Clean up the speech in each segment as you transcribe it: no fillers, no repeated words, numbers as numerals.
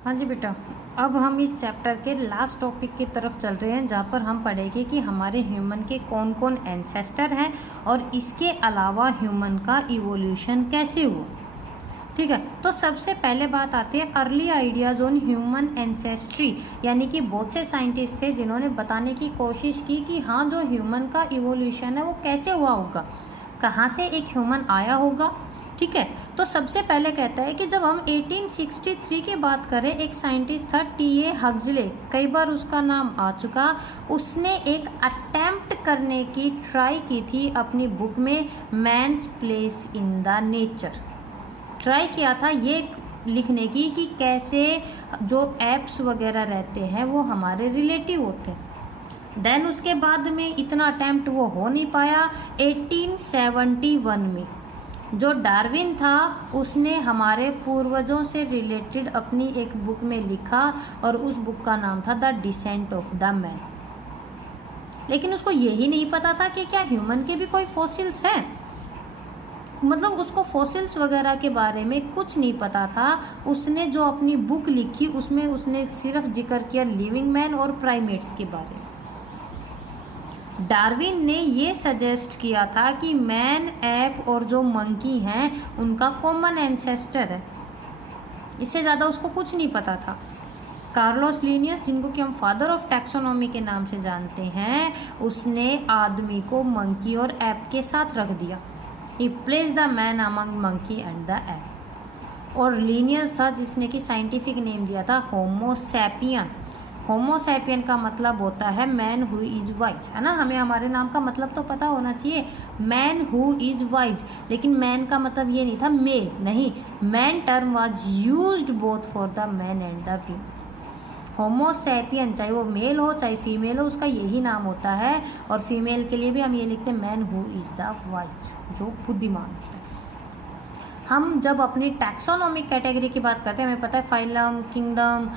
हाँ जी बेटा, अब हम इस चैप्टर के लास्ट टॉपिक की तरफ चल रहे हैं, जहाँ पर हम पढ़ेंगे कि हमारे ह्यूमन के कौन कौन एंसेस्टर हैं और इसके अलावा ह्यूमन का इवोल्यूशन कैसे हुआ। ठीक है, तो सबसे पहले बात आती है early ideas on human ancestry, यानी कि बहुत से साइंटिस्ट थे जिन्होंने बताने की कोशिश की कि हाँ, जो ह्यूमन का इवोल्यूशन है वो कैसे हुआ होगा, कहाँ से एक ह्यूमन आया होगा। ठीक है, तो सबसे पहले कहता है कि जब हम 1863 की बात करें, एक साइंटिस्ट था टी.ए. हक्सले, कई बार उसका नाम आ चुका, उसने एक अटेम्प्ट करने की ट्राई की थी अपनी बुक में man's place in the nature. Try किया था ये लिखने की कि कैसे जो एप्स वगैरह रहते हैं वो हमारे रिलेटिव होते हैं। देन उसके बाद में इतना अटेम्प्ट वो हो नहीं पाया। 1871 में जो डार्विन था उसने हमारे पूर्वजों से रिलेटेड अपनी एक बुक में लिखा और उस बुक का नाम था the descent of the man. लेकिन उसको यही नहीं पता था कि क्या ह्यूमन के भी कोई फॉसिल्स हैं, मतलब उसको फॉसिल्स वगैरह के बारे में कुछ नहीं पता था। उसने जो अपनी बुक लिखी उसमें उसने सिर्फ जिक्र किया लिविंग मैन और प्राइमेट्स के बारे में। डार्विन ने ये सजेस्ट किया था कि मैन, एप और जो मंकी हैं उनका कॉमन एंसेस्टर है, इससे ज़्यादा उसको कुछ नहीं पता था। कार्लोस लिनियस, जिनको कि हम फादर ऑफ टैक्सोनॉमी के नाम से जानते हैं, उसने आदमी को मंकी और एप के साथ रख दिया। He placed the man among monkey and the ape। और लीनियस था जिसने कि साइंटिफिक नेम दिया था होमोसैपियन। होमोसैपियन का मतलब होता है मैन हु इज वाइज, है ना। हमें हमारे नाम का मतलब तो पता होना चाहिए, मैन हु इज वाइज। लेकिन मैन का मतलब ये नहीं था मेल, नहीं, man term was used both for the man and the female. Homo sapien चाहे वो मेल हो चाहे फीमेल हो, उसका यही नाम होता है। और फीमेल के लिए भी हम ये लिखते हैं man who is the wise, जो बुद्धिमान होता है। हम जब अपनी टैक्सोनॉमिक कैटेगरी की बात करते हैं, हमें पता है phylum, kingdom,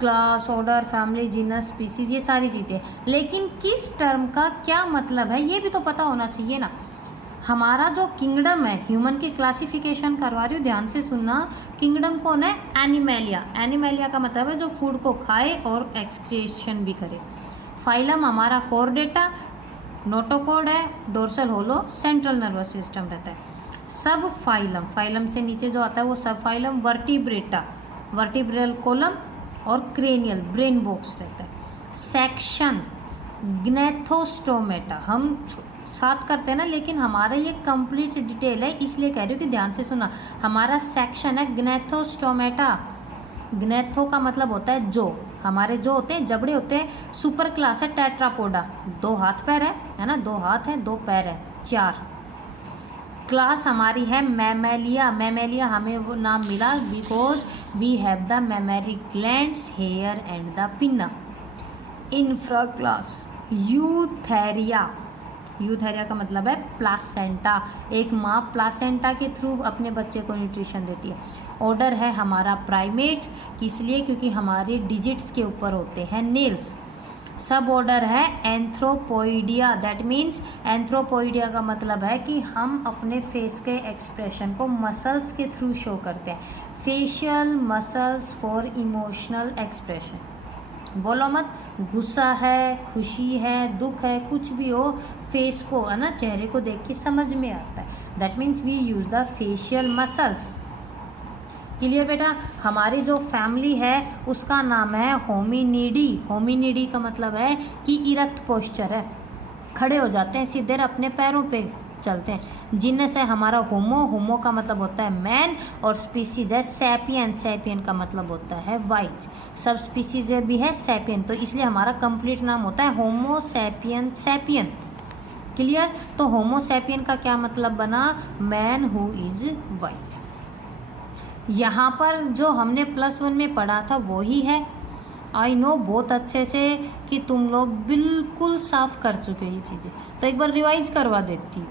class, order, family, genus, species, ये सारी चीज़ें। लेकिन किस टर्म का क्या मतलब है ये भी तो पता होना चाहिए ना। हमारा जो किंगडम है, ह्यूमन की क्लासिफिकेशन करवा रही हूँ, ध्यान से सुनना। किंगडम कौन है? एनिमेलिया। एनिमेलिया का मतलब है जो फूड को खाए और एक्सक्रीशन भी करे। फाइलम हमारा कोरडेटा, नोटोकॉर्ड है, dorsal hollow, central nervous system रहता है। सब फाइलम, फाइलम से नीचे जो आता है वो सब फाइलम, वर्टिब्रेटा, वर्टिब्रल कोलम और क्रेनियल, ब्रेन बॉक्स रहता है। सेक्शन, ग्नेथोस्टोमेटा, हम साथ करते हैं ना, लेकिन हमारा ये कंप्लीट डिटेल है, इसलिए कह रही हूँ कि ध्यान से सुना। हमारा सेक्शन है ग्नेथोस्टोमेटा। ग्नेथो का मतलब होता है जो, हमारे जो होते हैं जबड़े होते हैं। सुपर क्लास है टेट्रापोडा, 2 हाथ पैर है ना, 2 हाथ है 2 पैर है, 4। क्लास हमारी है मैमेलिया। मैमेलिया हमें वो नाम मिला because we have the mammary glands, hair and the pinna. Infra class Eutheria. Eutheria का मतलब है प्लासेंटा, एक माँ प्लासेंटा के थ्रू अपने बच्चे को न्यूट्रिशन देती है। ऑर्डर है हमारा प्राइमेट, किस लिए? क्योंकि हमारे डिजिट्स के ऊपर होते हैं नेल्स। सब ऑर्डर है एंथ्रोपोइडिया, दैट मीन्स एंथ्रोपोइडिया का मतलब है कि हम अपने फेस के एक्सप्रेशन को मसल्स के थ्रू शो करते हैं। Facial muscles for emotional expression. बोलो मत, गुस्सा है, खुशी है, दुख है, कुछ भी हो, फेस को, है ना, चेहरे को देख के समझ में आता है। That means we use the facial muscles. Clear बेटा? हमारी जो फैमिली है उसका नाम है होमिनिडी। होमिनिडी का मतलब है कि इरेक्ट पोस्चर है, खड़े हो जाते हैं, सीधे अपने पैरों पे चलते हैं। जीनस है हमारा होमो, होमो का मतलब होता है मैन, और स्पीसीज है सैपियन, सैपियन का मतलब होता है वाइज। सब स्पीसीज भी है सैपियन, तो इसलिए हमारा कंप्लीट नाम होता है होमो सैपियन सैपियन। क्लियर? तो होमो सैपियन का क्या मतलब बना? Man who is wise. यहाँ पर जो हमने +1 में पढ़ा था वो ही है। आई नो बहुत अच्छे से कि तुम लोग बिल्कुल साफ कर चुके ये चीज़ें, तो एक बार रिवाइज करवा देती हूँ।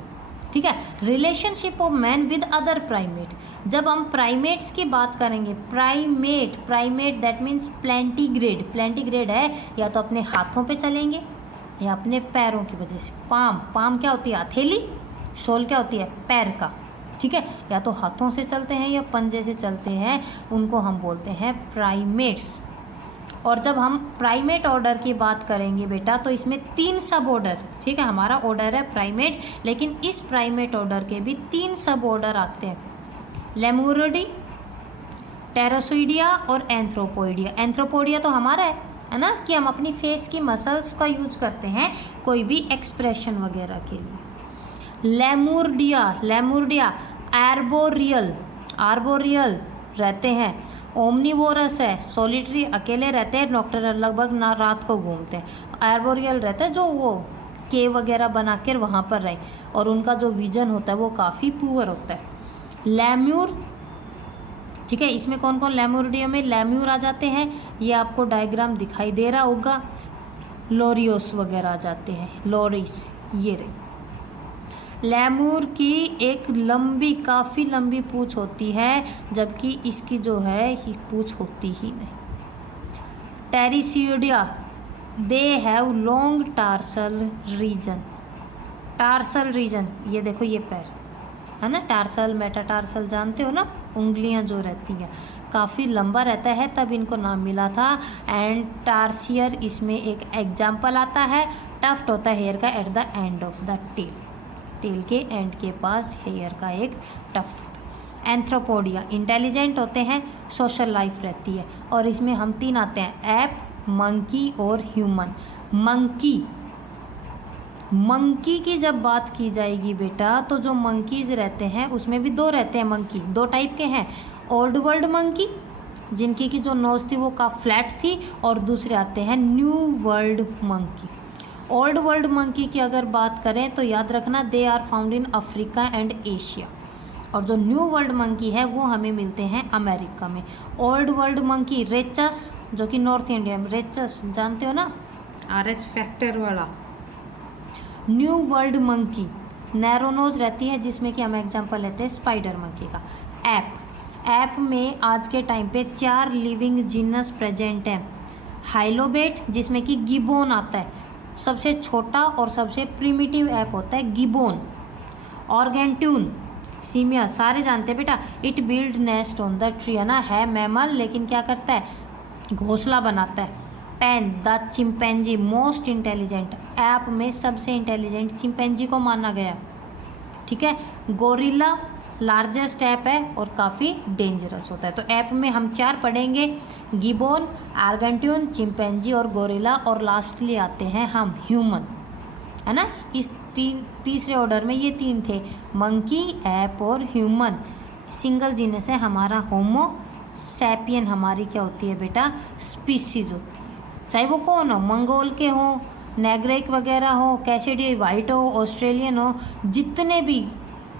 ठीक है, relationship of man with other primate. जब हम प्राइमेट्स की बात करेंगे, प्राइमेट, प्राइमेट दैट मीन्स प्लेंटीग्रेड। प्लेंटीग्रेड है या तो अपने हाथों पे चलेंगे या अपने पैरों की वजह से। पाम, पाम क्या होती है? हथेली। सोल क्या होती है? पैर का, ठीक है, या तो हाथों से चलते हैं या पंजे से चलते हैं, उनको हम बोलते हैं प्राइमेट्स। और जब हम प्राइमेट ऑर्डर की बात करेंगे बेटा तो इसमें 3 सब ऑर्डर, ठीक है, हमारा ऑर्डर है प्राइमेट, लेकिन इस प्राइमेट ऑर्डर के भी 3 सब ऑर्डर आते हैं, लेमुरिडी, टेरोसोइडिया और एंथ्रोपोइडिया। एंथ्रोपोइडिया तो हमारा है ना, कि हम अपनी फेस की मसल्स का यूज करते हैं कोई भी एक्सप्रेशन वगैरह के लिए। लेमुर्डिया आर्बोरियल रहते हैं, ओमनीवोरस है, सॉलिटरी अकेले रहते हैं, नॉकटर्नल लगभग ना रात को घूमते हैं। आर्बोरियल रहते हैं जो वो केव वगैरह बना कर वहाँ पर रहे, और उनका जो विजन होता है वो काफ़ी पुअर होता है। लेम्यूर, ठीक है, इसमें कौन कौन लेमुरिडिया में लेम्यूर आ जाते हैं, ये आपको डायग्राम दिखाई दे रहा होगा। लोरियोस वगैरह आ जाते हैं, लोरिस, ये रहे। लेमूर की एक लंबी, काफ़ी लंबी पूंछ होती है, जबकि इसकी जो है ये पूंछ होती ही नहीं। Tarsioidea, they have long tarsal region, ये देखो ये पैर है ना, टार्सल मेटाटार्सल जानते हो ना, उंगलियां जो रहती हैं, काफ़ी लंबा रहता है, तब इनको नाम मिला था। एंड टार्सियर इसमें एक एग्जाम्पल आता है। टफ्ट होता है हेयर का at the end of the tail के एंड के पास हेयर का एक टफ्ट होता है। एंथ्रोपोडिया इंटेलिजेंट होते हैं, सोशल लाइफ रहती है, और इसमें हम 3 आते हैं, एप, मंकी और ह्यूमन। मंकी की जब बात की जाएगी बेटा तो जो मंकीज रहते हैं उसमें भी 2 रहते हैं। मंकी 2 टाइप के हैं, ओल्ड वर्ल्ड मंकी जिनकी की जो नोज थी वो काफ़ी फ्लैट थी, और दूसरे आते हैं new world monkey. Old world monkey की अगर बात करें तो याद रखना they are found in Africa and Asia, और जो न्यू वर्ल्ड मंकी है वो हमें मिलते हैं अमेरिका में। ओल्ड वर्ल्ड मंकी रेचस, जो कि नॉर्थ इंडिया में, रेचस जानते हो ना, RS फैक्टर वाला। New world monkey narrow nose रहती है, जिसमें कि हम एग्जांपल लेते हैं स्पाइडर मंकी का। ऐप में आज के टाइम पे 4 लिविंग जीनस प्रेजेंट हैं। हाइलोबेट, जिसमें कि गिबोन आता है, सबसे छोटा और सबसे प्रिमिटिव ऐप होता है गिबोन। ऑर्गेंट्यून, सीमिया सारे जानते हैं बेटा, it build nest on the tree, है ना, है मैमल लेकिन क्या करता है, घोंसला बनाता है। Pan, the chimpanzee most intelligent, ape में सबसे इंटेलिजेंट चिंपैंजी को माना गया, ठीक है। गोरिल्ला लार्जेस्ट ऐप है और काफ़ी डेंजरस होता है। तो ऐप में हम 4 पढ़ेंगे, गिबोन, आर्गेंट्यून, चिंपैंजी और गोरिल्ला, और लास्टली आते हैं हम ह्यूमन, है ना। इस तीसरे ऑर्डर में ये 3 थे, मंकी, ऐप और ह्यूमन। सिंगल जीनस है हमारा होमो सैपियन, हमारी क्या होती है बेटा, स्पीसीज होती है, चाहे वो कौन हो, मंगोल के हो, नेग्रिक वगैरह हो, कैसिडी वाइट हो, ऑस्ट्रेलियन हो, जितने भी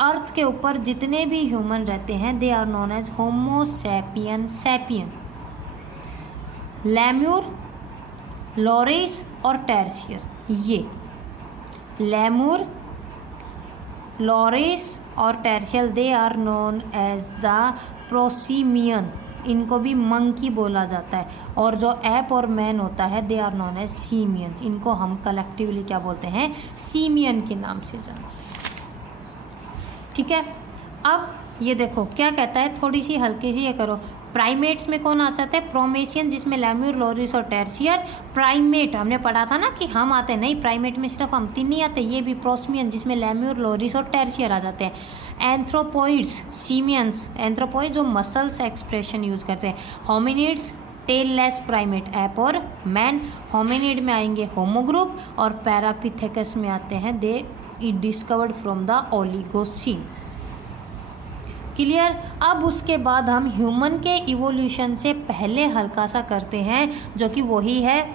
अर्थ के ऊपर जितने भी ह्यूमन रहते हैं they are known as homo sapien. Lemur, loris और टेर्सियर, ये लेमूर, लोरिस और tarsier they are known as the prosimian, इनको भी मंकी बोला जाता है। और जो ऐप और मैन होता है they are known as simian, इनको हम कलेक्टिवली क्या बोलते हैं, सीमियन के नाम से जानते हैं, ठीक है। अब ये देखो क्या कहता है, थोड़ी सी हल्की सी ये करो। प्राइमेट्स में कौन आ जाता है, प्रोमेशियन, जिसमें लेम्यूर, लोरिस और टेर्सियर। प्राइमेट हमने पढ़ा था ना कि हम आते नहीं, प्राइमेट में सिर्फ हम 3 नहीं आते, ये भी प्रोसमियन, जिसमें लेम्यूर, लोरिस और टेर्सियर आ जाते हैं। एंथ्रोपोइड्स, सीमियंस, एंथ्रोपोइड जो मसल्स एक्सप्रेशन यूज करते हैं। होमिनिड्स, टेललेस प्राइमेट, ऐप और मैन। होमिनिड में आएंगे होमो ग्रुप, और पैरापिथेकस में आते हैं दे discovered from the Oligocene. Clear. अब उसके बाद हम ह्यूमन के इवोल्यूशन से पहले हल्का सा करते हैं, जो कि वही है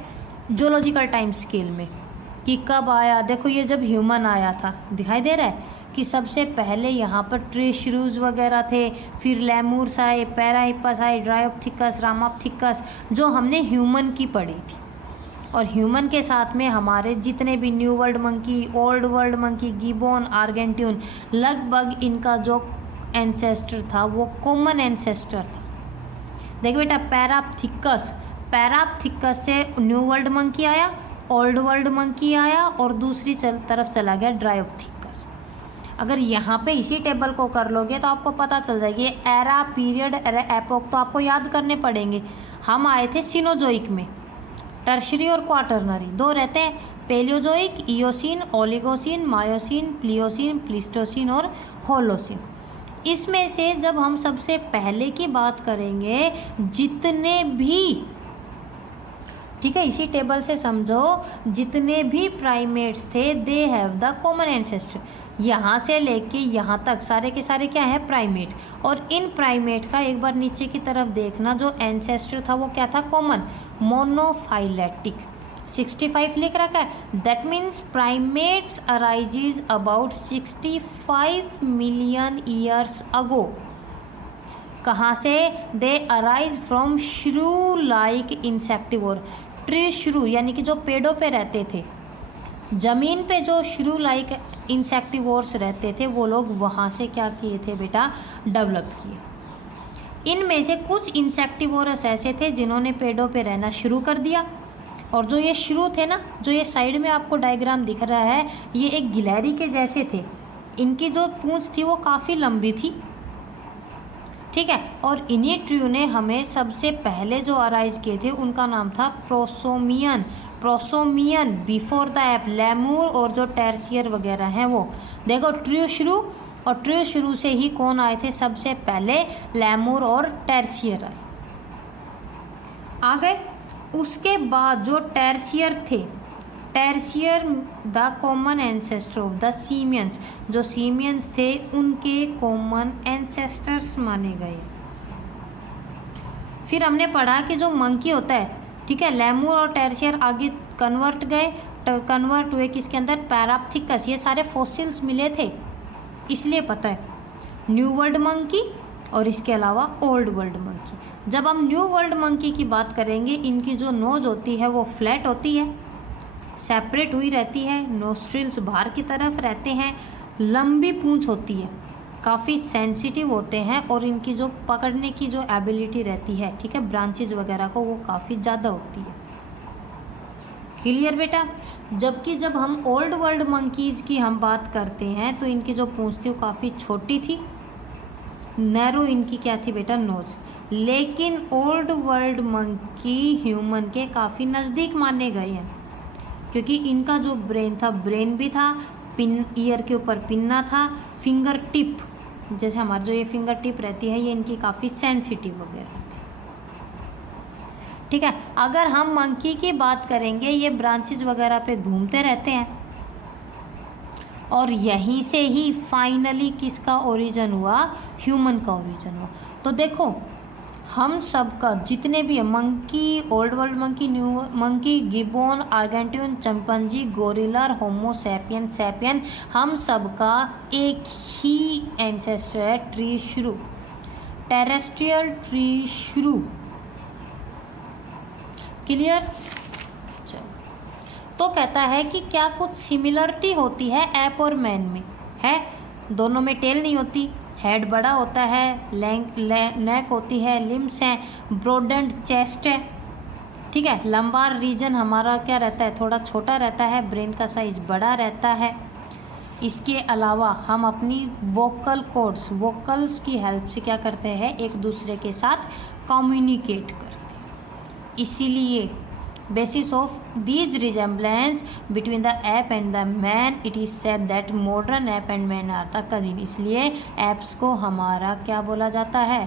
जोलॉजिकल टाइम स्केल में, कि कब आया। देखो ये जब ह्यूमन आया था, दिखाई दे रहा है कि सबसे पहले यहाँ पर ट्री श्रूज वगैरह थे, फिर लेमूर्स आए, पैराहिपस आए, ड्रायोप्थिकस, रामाप्थिकस, जो हमने ह्यूमन की पढ़ी थी। और ह्यूमन के साथ में हमारे जितने भी new world monkey, old world monkey, gibbon, orangutan, लगभग इनका जो एंसेस्टर था वो कॉमन एंसेस्टर था। देखो बेटा, पैराप्थिकस से न्यू वर्ल्ड मंकी आया, ओल्ड वर्ल्ड मंकी आया, और दूसरी तरफ चला गया ड्रायोप्थिकस। अगर यहाँ पे इसी टेबल को कर लोगे तो आपको पता चल जाएगी एरा, पीरियड, एपोक तो आपको याद करने पड़ेंगे। हम आए थे सिनोजोइक में, टर्शरी और क्वाटरनरी दो रहते हैं, Paleozoic, Eocene, Oligocene, Miocene, Pliocene, Pleistocene और होलोसीन। इसमें से जब हम सबसे पहले की बात करेंगे, जितने भी, ठीक है, इसी टेबल से समझो, जितने भी प्राइमेट्स थे they have the common ancestor. यहाँ से लेके यहाँ तक सारे के सारे क्या है, प्राइमेट। और इन प्राइमेट का एक बार नीचे की तरफ देखना, जो एंसेस्टर था वो क्या था, कॉमन, मोनोफाइलेटिक। 65 लिख रखा है। That means primates arises about 65 million years ago. कहाँ से? दे अराइज फ्रॉम श्रू लाइक इंसेक्टिवोर। ट्री श्रू यानी कि जो पेड़ों पे रहते थे, जमीन पे जो श्रू लाइक इंसेक्टिवोर्स रहते थे, वो लोग वहाँ से क्या किए थे बेटा, डेवलप किए। इनमें से कुछ इंसेक्टिवोरस ऐसे थे जिन्होंने पेड़ों पे रहना शुरू कर दिया, और जो ये शुरू थे ना, जो ये साइड में आपको डायग्राम दिख रहा है, ये एक गिलहरी के जैसे थे। इनकी जो पूंछ थी वो काफ़ी लंबी थी, ठीक है। और इन्हीं ट्रू ने हमें सबसे पहले जो अराइज किए थे उनका नाम था प्रोसोमियन। प्रोसोमियन बिफोर द एप, लेमूर और जो टर्शियर वगैरह हैं वो। देखो ट्रू शुरू, और ट्रू शुरू से ही कौन आए थे सबसे पहले, लेमूर और टर्शियर आए, आ गए। उसके बाद जो टर्शियर थे, tarsier the common ancestor of the simians, जो सीमियंस थे उनके कॉमन एंसेस्टर्स माने गए। फिर हमने पढ़ा कि जो मंकी होता है, ठीक है, लेमूर और टर्शियर आगे कन्वर्ट हुए किसके अंदर, पैराप्थिकस। ये सारे फॉसिल्स मिले थे, इसलिए पता है। न्यू वर्ल्ड मंकी और इसके अलावा ओल्ड वर्ल्ड मंकी। जब हम न्यू वर्ल्ड मंकी की बात करेंगे, इनकी जो नोज होती है वो फ्लैट होती है, सेपरेट हुई रहती है, नोस्ट्रिल्स बाहर की तरफ रहते हैं, लंबी पूंछ होती है, काफ़ी सेंसिटिव होते हैं, और इनकी जो पकड़ने की जो एबिलिटी रहती है, ठीक है, ब्रांचेज वगैरह को, वो काफ़ी ज़्यादा होती है। क्लियर बेटा? जबकि जब हम ओल्ड वर्ल्ड मंकीज़ की हम बात करते हैं तो इनकी जो पूंछ थी वो काफ़ी छोटी थी, नैरो इनकी क्या थी बेटा, नोज। लेकिन ओल्ड वर्ल्ड मंकी ह्यूमन के काफ़ी नज़दीक माने गए हैं, क्योंकि इनका जो ब्रेन था, ब्रेन भी था, पिन, ईयर के ऊपर पिन्ना था, फिंगर टिप, जैसे हमारी जो ये फिंगर टिप रहती है, ये इनकी काफ़ी सेंसिटिव वगैरह थी, ठीक है। अगर हम मंकी की बात करेंगे, ये ब्रांचेज वगैरह पे घूमते रहते हैं, और यहीं से ही फाइनली किसका ओरिजिन हुआ, ह्यूमन का ओरिजिन हुआ। तो देखो हम सब का जितने भी है, monkey, old world monkey, new monkey, gibbon, orangutan, chimpanzee, gorilla, homo sapien, sapien, हम सब का एक ही एंसेस्टर है, tree shrew, terrestrial tree shrew. Clear? चलो, तो कहता है कि क्या कुछ सिमिलरिटी होती है ऐप और मैन में? है, दोनों में टेल नहीं होती, हेड बड़ा होता है, नेक होती है, लिम्स हैं, ब्रोडेंड चेस्ट है, ठीक है। लंबार रीजन हमारा क्या रहता है, थोड़ा छोटा रहता है, ब्रेन का साइज बड़ा रहता है। इसके अलावा हम अपनी वोकल कॉर्ड्स, वोकल्स की हेल्प से क्या करते हैं, एक दूसरे के साथ कम्युनिकेट करते हैं। इसीलिए basis of these resemblance between the ape and the man, it is said that modern ape and man are the cousin। इसलिए apes को हमारा क्या बोला जाता है,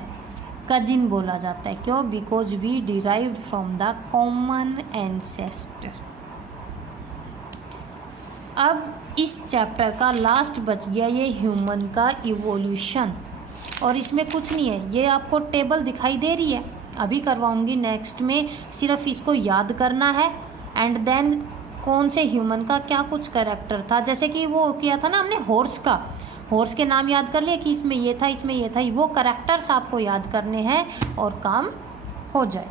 cousin बोला जाता है। क्यों? because we derived from the common ancestor। अब इस चैप्टर का लास्ट बच गया ये ह्यूमन का इवोल्यूशन, और इसमें कुछ नहीं है, ये आपको टेबल दिखाई दे रही है, अभी करवाऊंगी नेक्स्ट में। सिर्फ इसको याद करना है, एंड देन कौन से ह्यूमन का क्या कुछ कैरेक्टर था। जैसे कि वो किया था ना हमने हॉर्स का, हॉर्स के नाम याद कर लिए कि इसमें ये था, इसमें ये था, वो कैरेक्टर्स आपको याद करने हैं और काम हो जाए।